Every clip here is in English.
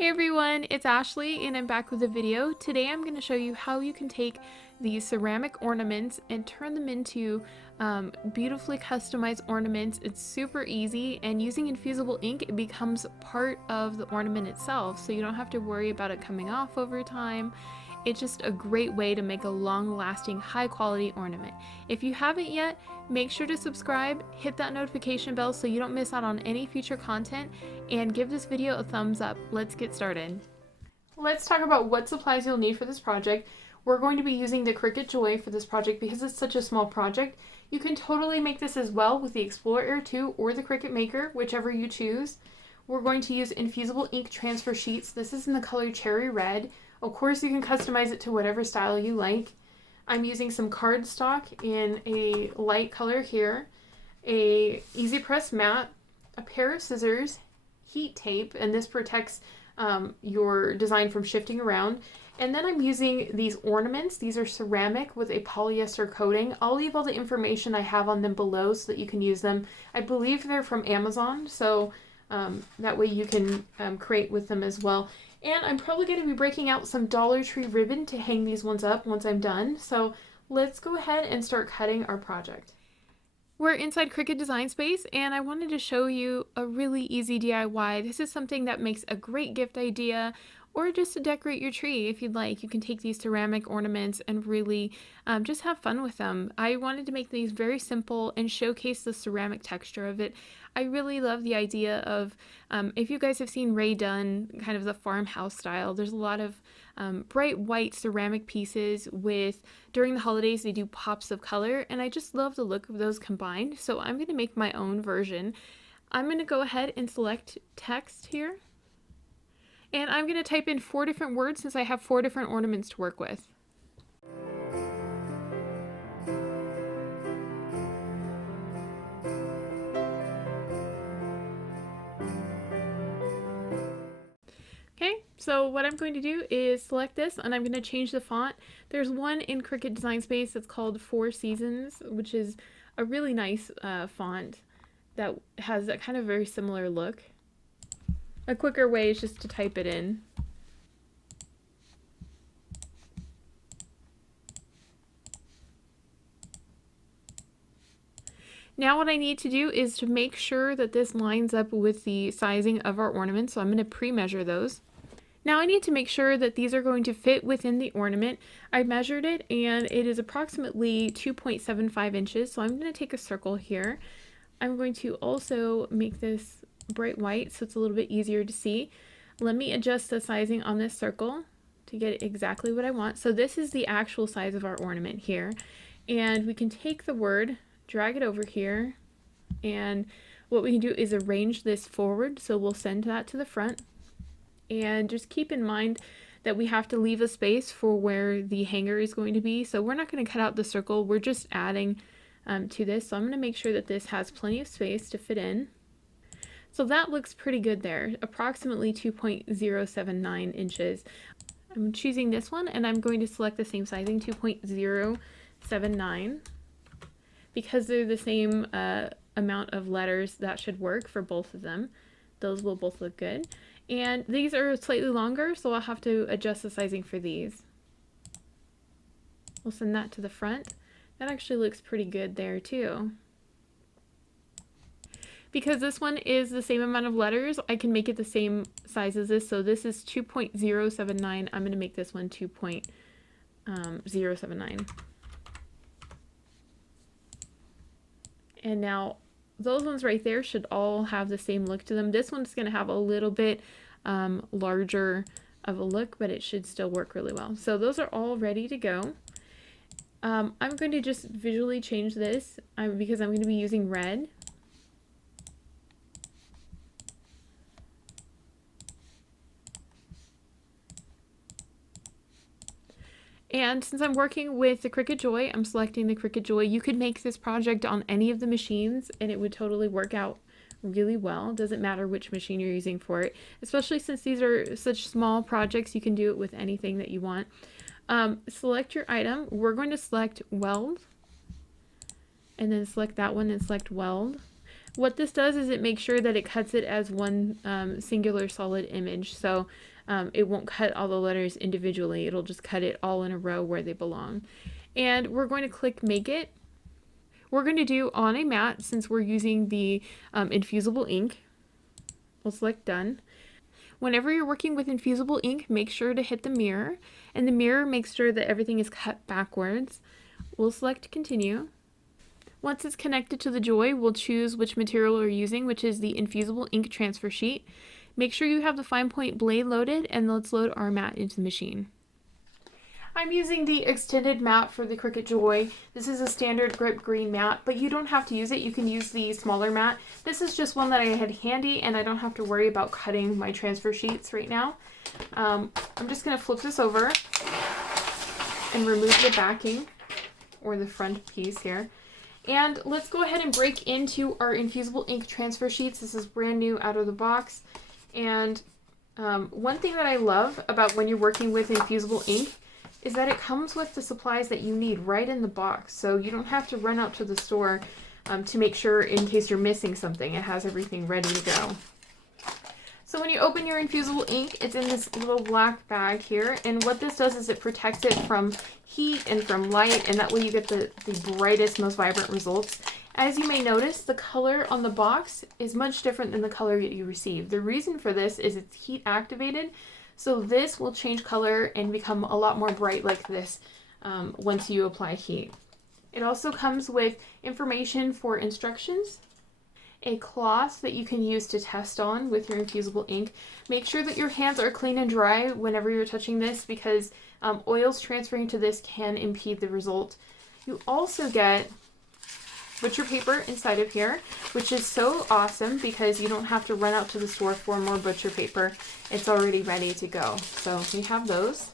Hey everyone, it's Ashley and I'm back with a video. Today I'm going to show you how you can take these ceramic ornaments and turn them into beautifully customized ornaments. It's super easy, and using infusible ink, it becomes part of the ornament itself, so you don't have to worry about it coming off over time. It's just a great way to make a long-lasting, high-quality ornament. If you haven't yet, make sure to subscribe, hit that notification bell so you don't miss out on any future content, and give this video a thumbs up. Let's get started. Let's talk about what supplies you'll need for this project. We're going to be using the Cricut Joy for this project because it's such a small project. You can totally make this as well with the Explore Air 2 or the Cricut Maker, whichever you choose. We're going to use infusible ink transfer sheets. This is in the color Cherry Red. Of course, you can customize it to whatever style you like. I'm using some cardstock in a light color here, a easy press mat, a pair of scissors, heat tape, and this protects your design from shifting around. And then I'm using these ornaments. These are ceramic with a polyester coating. I'll leave all the information I have on them below so that you can use them. I believe they're from Amazon, so that way you can create with them as well. And I'm probably going to be breaking out some Dollar Tree ribbon to hang these ones up once I'm done. So let's go ahead and start cutting our project. We're inside Cricut Design Space, and I wanted to show you a really easy DIY. This is something that makes a great gift idea, or just to decorate your tree if you'd like. You can take these ceramic ornaments and really just have fun with them. I wanted to make these very simple and showcase the ceramic texture of it. I really love the idea of, if you guys have seen Rae Dunn, kind of the farmhouse style, there's a lot of bright white ceramic pieces with, during the holidays, they do pops of color, and I just love the look of those combined. So I'm going to make my own version. I'm going to go ahead and select text here. And I'm going to type in 4 different words since I have 4 different ornaments to work with. Okay, so what I'm going to do is select this, and I'm going to change the font. There's one in Cricut Design Space that's called 4 Seasons, which is a really nice font that has that kind of very similar look. A quicker way is just to type it in. Now what I need to do is to make sure that this lines up with the sizing of our ornament, so I'm going to pre-measure those. Now I need to make sure that these are going to fit within the ornament. I measured it and it is approximately 2.75 inches, so I'm going to take a circle here. I'm going to also make this bright white so it's a little bit easier to see. Let me adjust the sizing on this circle to get exactly what I want. So this is the actual size of our ornament here, and we can take the word, drag it over here, and what we can do is arrange this forward, so we'll send that to the front. And just keep in mind that we have to leave a space for where the hanger is going to be, so we're not going to cut out the circle, we're just adding to this. So I'm going to make sure that this has plenty of space to fit in. So that looks pretty good there, approximately 2.079 inches. I'm choosing this one, and I'm going to select the same sizing, 2.079. Because they're the same amount of letters, that should work for both of them. Those will both look good. And these are slightly longer, so I'll have to adjust the sizing for these. We'll send that to the front. That actually looks pretty good there too. Because this one is the same amount of letters, I can make it the same size as this. So this is 2.079. I'm going to make this one 2.079. And now those ones right there should all have the same look to them. This one's going to have a little bit larger of a look, but it should still work really well. So those are all ready to go. I'm going to just visually change this because I'm going to be using red. And since I'm working with the Cricut Joy, I'm selecting the Cricut Joy. You could make this project on any of the machines and it would totally work out really well. It doesn't matter which machine you're using for it, especially since these are such small projects. You can do it with anything that you want. Select your item. We're going to select weld, and then select that one and select weld. What this does is it makes sure that it cuts it as one singular solid image. So it won't cut all the letters individually. It'll just cut it all in a row where they belong. And we're going to click Make It. We're going to do on a mat since we're using the infusible ink. We'll select Done. Whenever you're working with infusible ink, make sure to hit the mirror, and the mirror makes sure that everything is cut backwards. We'll select Continue. Once it's connected to the Joy, we'll choose which material we're using, which is the infusible ink transfer sheet. Make sure you have the fine point blade loaded, and let's load our mat into the machine. I'm using the extended mat for the Cricut Joy. This is a standard grip green mat, but you don't have to use it. You can use the smaller mat. This is just one that I had handy, and I don't have to worry about cutting my transfer sheets right now. I'm just going to flip this over and remove the backing, or the front piece here. And let's go ahead and break into our infusible ink transfer sheets. This is brand new out of the box. And one thing that I love about when you're working with infusible ink is that it comes with the supplies that you need right in the box. So you don't have to run out to the store to make sure in case you're missing something. It has everything ready to go. So when you open your infusible ink, it's in this little black bag here. And what this does is it protects it from heat and from light, and that way you get the brightest, most vibrant results. As you may notice, the color on the box is much different than the color that you receive. The reason for this is it's heat activated. So this will change color and become a lot more bright like this once you apply heat. It also comes with information for instructions, a cloth that you can use to test on with your infusible ink. Make sure that your hands are clean and dry whenever you're touching this, because oils transferring to this can impede the result. You also get butcher paper inside of here, which is so awesome because you don't have to run out to the store for more butcher paper. It's already ready to go. So we have those.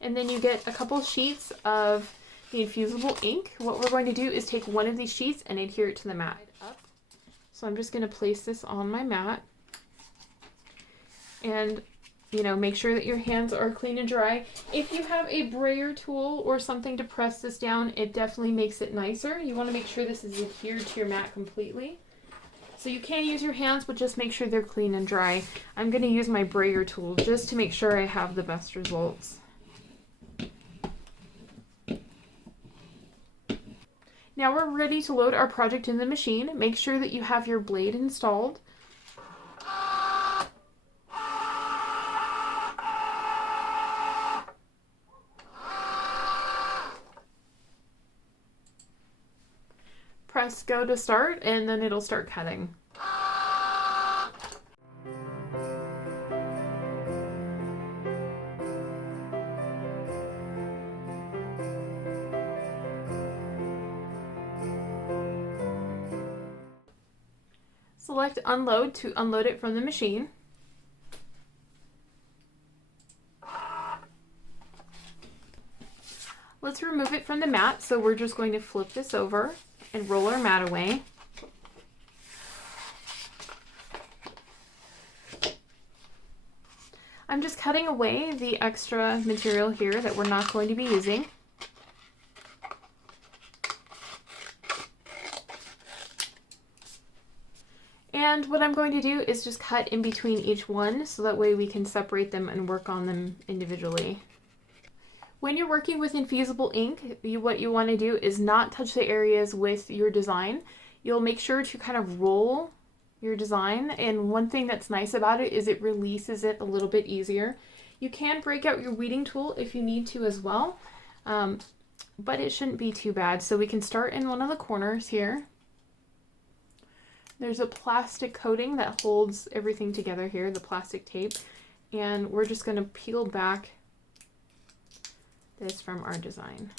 And then you get a couple sheets of the infusible ink. What we're going to do is take one of these sheets and adhere it to the mat. So I'm just going to place this on my mat. And make sure that your hands are clean and dry. If you have a brayer tool or something to press this down, it definitely makes it nicer. You want to make sure this is adhered to your mat completely. So you can use your hands, but just make sure they're clean and dry. I'm going to use my brayer tool just to make sure I have the best results. Now we're ready to load our project in the machine. Make sure that you have your blade installed. Press go to start, and then it'll start cutting. Select unload to unload it from the machine. Let's remove it from the mat, so we're just going to flip this over and roll our mat away. I'm just cutting away the extra material here that we're not going to be using. And what I'm going to do is just cut in between each one so that way we can separate them and work on them individually. When you're working with infusible ink, what you want to do is not touch the areas with your design. You'll make sure to kind of roll your design, and one thing that's nice about it is it releases it a little bit easier. You can break out your weeding tool if you need to as well, but it shouldn't be too bad. So we can start in one of the corners here. There's a plastic coating that holds everything together here, the plastic tape, and we're just going to peel back this from our design.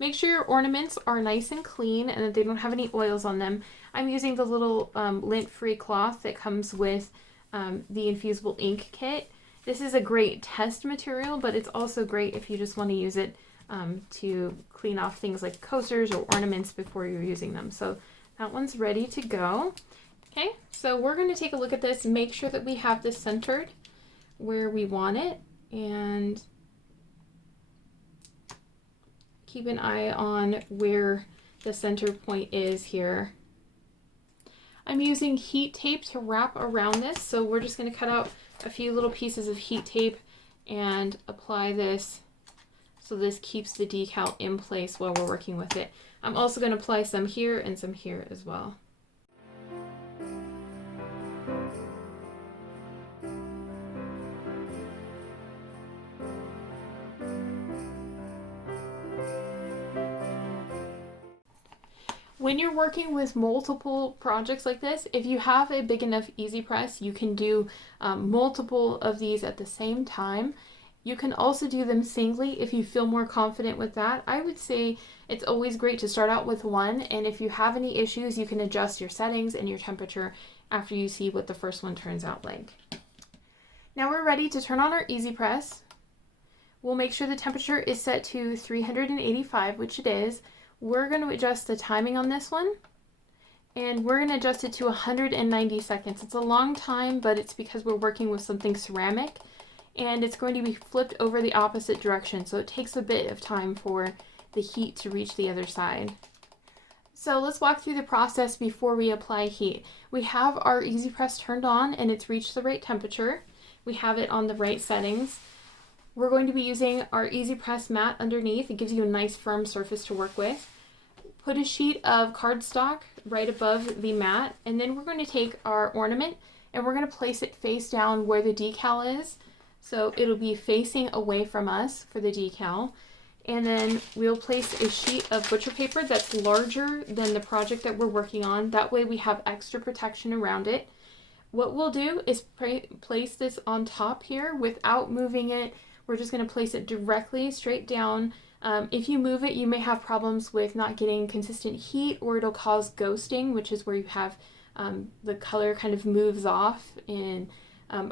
Make sure your ornaments are nice and clean and that they don't have any oils on them. I'm using the little lint-free cloth that comes with the Infusible Ink kit. This is a great test material, but it's also great if you just want to use it to clean off things like coasters or ornaments before you're using them. So that one's ready to go. Okay, so we're going to take a look at this, make sure that we have this centered where we want it, and keep an eye on where the center point is here. I'm using heat tape to wrap around this, so we're just going to cut out a few little pieces of heat tape and apply this so this keeps the decal in place while we're working with it. I'm also going to apply some here and some here as well. When you're working with multiple projects like this, if you have a big enough easy press, you can do multiple of these at the same time. You can also do them singly if you feel more confident with that. I would say it's always great to start out with one, and if you have any issues, you can adjust your settings and your temperature after you see what the first one turns out like. Now we're ready to turn on our easy press. We'll make sure the temperature is set to 385, which it is. We're going to adjust the timing on this one, and we're going to adjust it to 190 seconds. It's a long time, but it's because we're working with something ceramic, and it's going to be flipped over the opposite direction, so it takes a bit of time for the heat to reach the other side. So let's walk through the process before we apply heat. We have our easy press turned on, and it's reached the right temperature. We have it on the right settings. We're going to be using our easy press mat underneath. It gives you a nice firm surface to work with. Put a sheet of cardstock right above the mat, and then we're going to take our ornament and we're going to place it face down where the decal is. So it'll be facing away from us for the decal. And then we'll place a sheet of butcher paper that's larger than the project that we're working on. That way we have extra protection around it. What we'll do is place this on top here without moving it. We're just going to place it directly straight down. If you move it, you may have problems with not getting consistent heat, or it'll cause ghosting, which is where you have the color kind of moves off and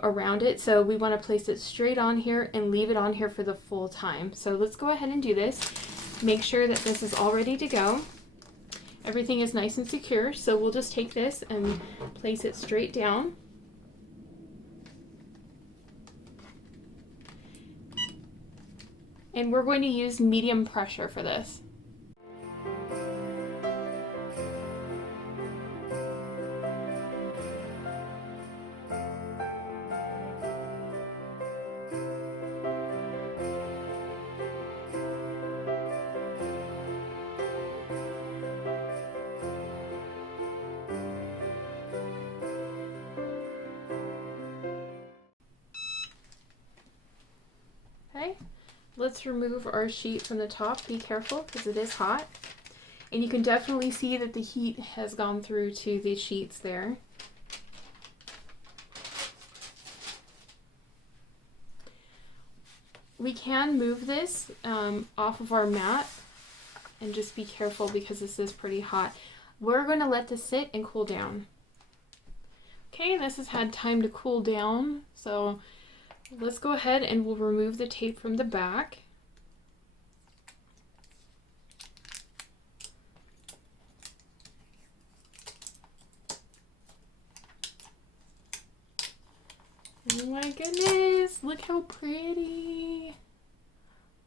around it. So we want to place it straight on here and leave it on here for the full time. So let's go ahead and do this. Make sure that this is all ready to go. Everything is nice and secure, so we'll just take this and place it straight down. And we're going to use medium pressure for this. Okay. Let's remove our sheet from the top. Be careful because it is hot. And you can definitely see that the heat has gone through to the sheets there. We can move this off of our mat, and just be careful because this is pretty hot. We're going to let this sit and cool down. Okay, this has had time to cool down, so let's go ahead and we'll remove the tape from the back. Oh my goodness, look how pretty.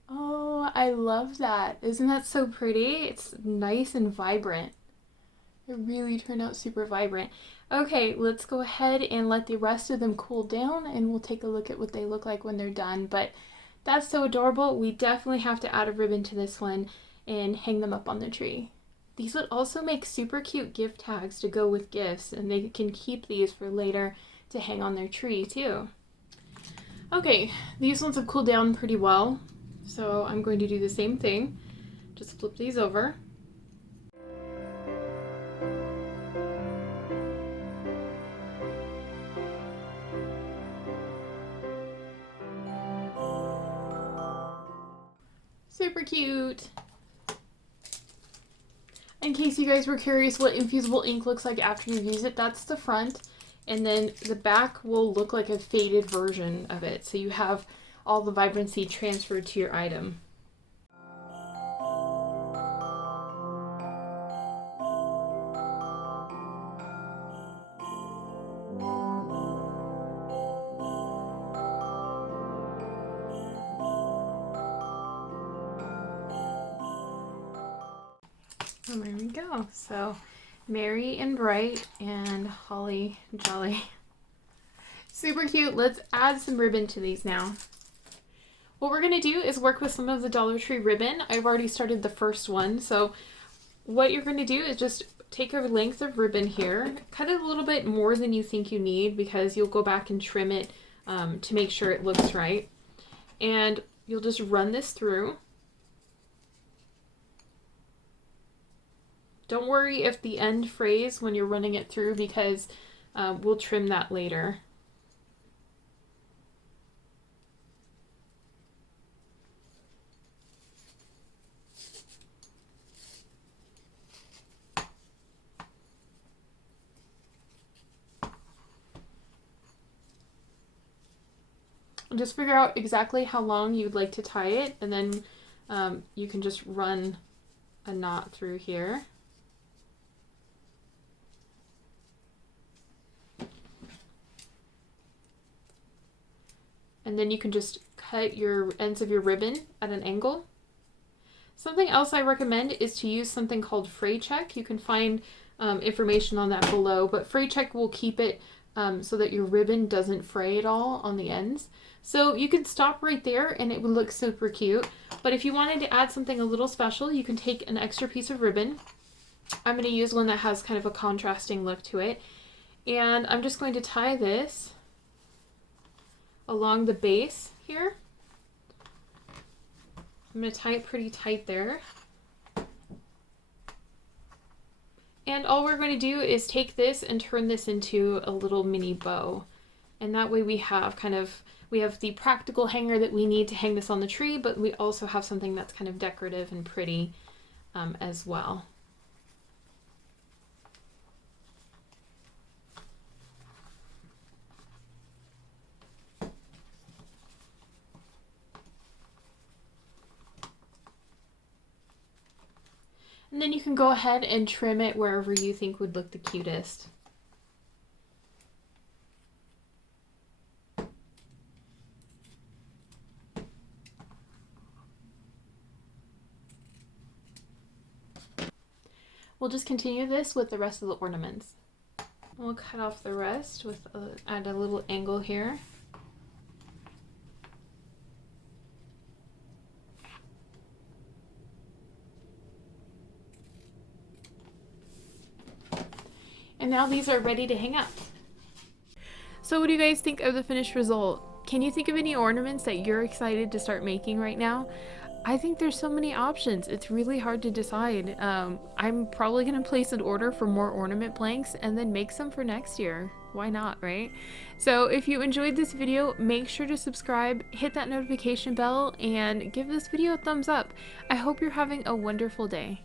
Oh, I love that. Isn't that so pretty? It's nice and vibrant. It really turned out super vibrant. Okay, let's go ahead and let the rest of them cool down, and we'll take a look at what they look like when they're done. But that's so adorable. We definitely have to add a ribbon to this one and hang them up on the tree. These would also make super cute gift tags to go with gifts, and they can keep these for later to hang on their tree too. Okay, these ones have cooled down pretty well, so I'm going to do the same thing. Just flip these over. Super cute! In case you guys were curious what infusible ink looks like after you use it, that's the front. and then the back will look like a faded version of it, so you have all the vibrancy transferred to your item. And there we go. So merry and bright and holly jolly. Super cute. Let's add some ribbon to these now. What we're going to do is work with some of the Dollar Tree ribbon. I've already started the first one. So what you're going to do is just take a length of ribbon here, cut it a little bit more than you think you need because you'll go back and trim it to make sure it looks right. And you'll just run this through. Don't worry if the end frays when you're running it through because we'll trim that later. Just figure out exactly how long you'd like to tie it, and then you can just run a knot through here. And then you can just cut your ends of your ribbon at an angle. Something else I recommend is to use something called fray check. You can find information on that below, but fray check will keep it so that your ribbon doesn't fray at all on the ends. So you can stop right there and it would look super cute. But if you wanted to add something a little special, you can take an extra piece of ribbon. I'm going to use one that has kind of a contrasting look to it. And I'm just going to tie this along the base here. I'm going to tie it pretty tight there. And all we're going to do is take this and turn this into a little mini bow. And that way we have the practical hanger that we need to hang this on the tree, but we also have something that's kind of decorative and pretty as well. And then you can go ahead and trim it wherever you think would look the cutest. We'll just continue this with the rest of the ornaments. We'll cut off the rest with add a little angle here. And now these are ready to hang up. So what do you guys think of the finished result? Can you think of any ornaments that you're excited to start making right now? I think there's so many options. It's really hard to decide. I'm probably going to place an order for more ornament blanks and then make some for next year. Why not, right? So if you enjoyed this video, make sure to subscribe, hit that notification bell, and give this video a thumbs up. I hope you're having a wonderful day.